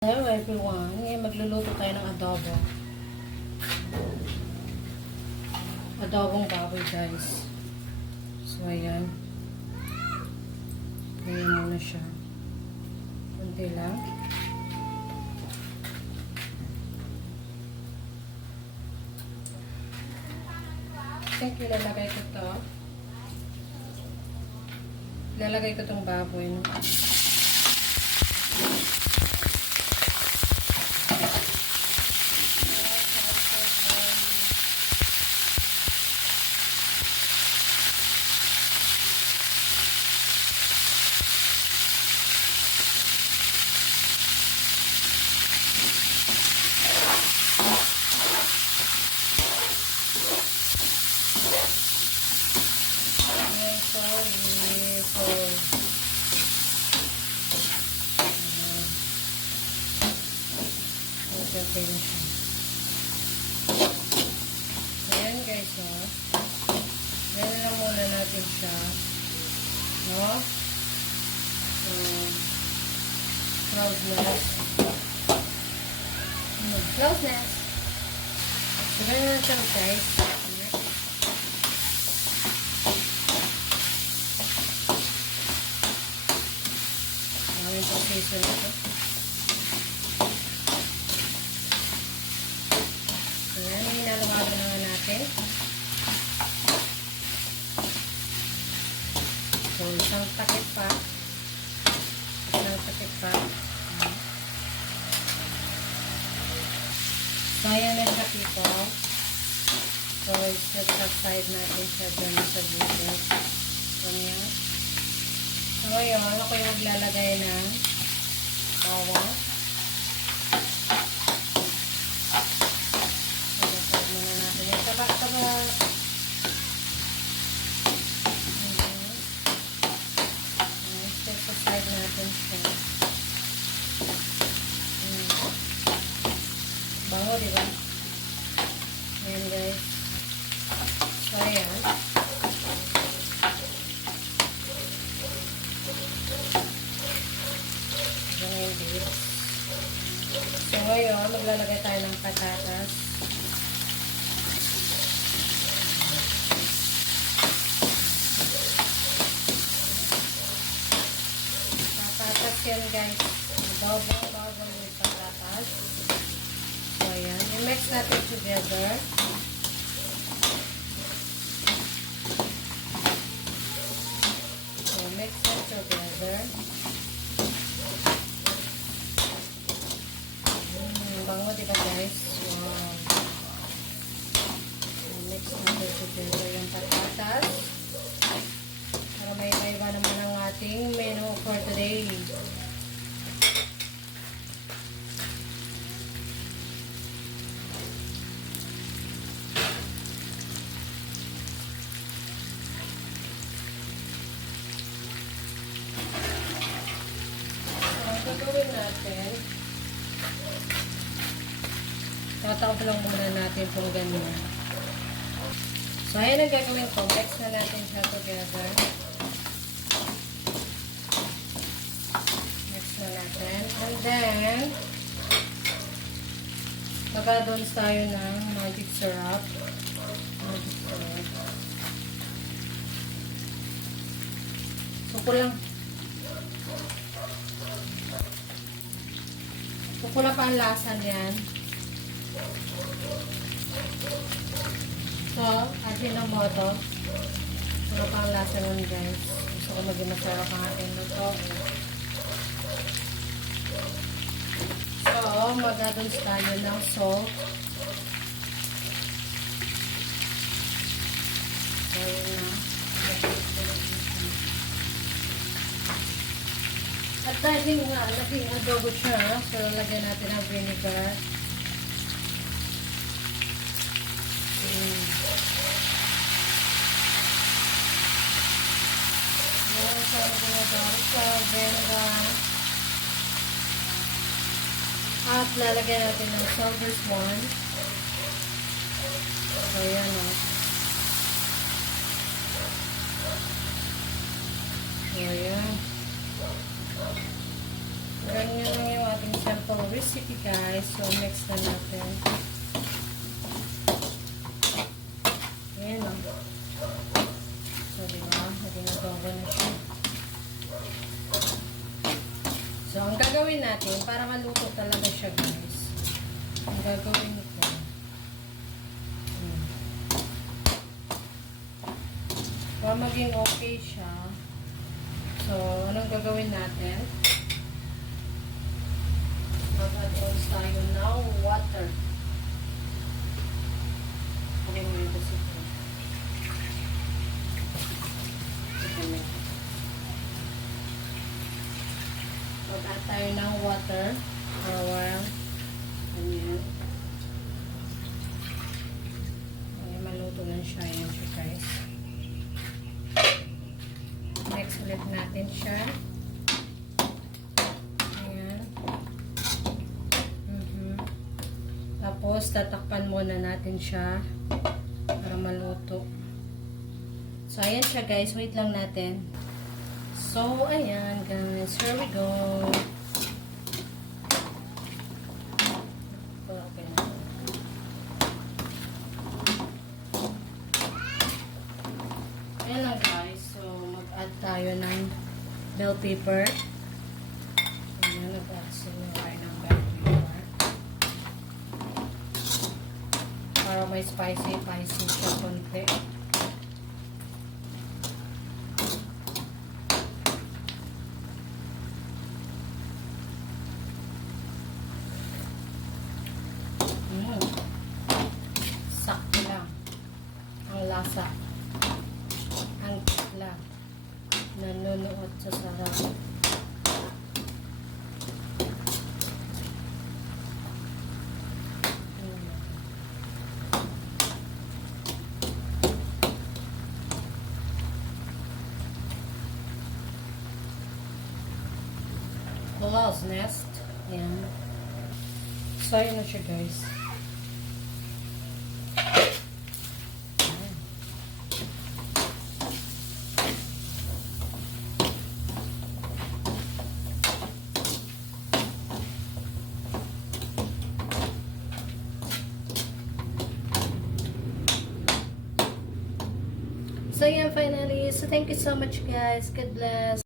Hello everyone, ngayon magluluto tayo ng adobo. Adobong baboy guys. So ayan. Ayan muna siya. Kunti lang. Think ilalagay ko to. Ilalagay ko tong baboy. No? Okay na siya. Ayan guys, oh. Ayan lang muna natin siya. No? Cloudness. Cloudness. So, ganyan na siya guys. Gawin po season ito. Ayan, hinalawagan naman natin. So, isang takip pa. Isang takip pa. So, ayan na siya people. So, i-subside natin siya dyan sa bucket. Ganyan. So, ngayon, ako yung maglalagay ng bawang. Taba. Set natin siya. Bango, diba? Ayan, guys. So, ayan. Ayan, guys. So, ngayon, maglalagay tayo ng patatas. Yan guys, adobong with patatas. So ayan, i-mix natin together. So mix it together. Bango diba guys? Wow. Mix natin together yung patatas. Para may iba naman ang ating menu for today. Gagawin natin, tatawag lang muna natin itong ganyan. So, ayan ang gagawin ko. Mix na natin siya together. Mix na natin. And then, mag-add-ons tayo ng magic syrup. Magic syrup. Suko lang. Pupula pa ang lasa niyan. So, Ajinomoto. Pupula pa ang lasa nun guys. Gusto ko maging masarap ang ating luto. So, mag-add-ons tayo ng salt. So, yun na. At dahil nga, naging adobo siya, so lagyan natin ng vinegar. Yan, so vinegar sa vinegar. At lalagyan natin ng silver swan. So yan o. So yan. Ganyan lang yung ating sample recipe, guys. So, mix na natin. Ayan lang. So, diba? Ginagawa na siya. So, ang gagawin natin, para maluto talaga siya, guys. Ang gagawin ito. Para maging okay siya. So, anong gagawin natin? Mag-add-on tayo ng water. Okay mo yung kasi ito. Mag-add tayo ng water for a while. Ganyan. Okay, maluto lang siya. Yan siya, guys. Next ulit natin siya. Ayan. Tapos, tatakpan muna natin siya para maluto. So, ayan siya, guys. Wait lang natin. So, ayan, guys. Here we go. Okay na. Ayan lang, guys. So, mag-add tayo ng bell pepper. Ayan, nag-add sila tayo ng bell pepper. Para may spicy siya konti. Sakto lang ang lasa, ang tikla, nanonood sa sarap. Close nest. Ayan. So, yun na siya, guys. So, yan, finally. So, thank you so much, guys. God bless.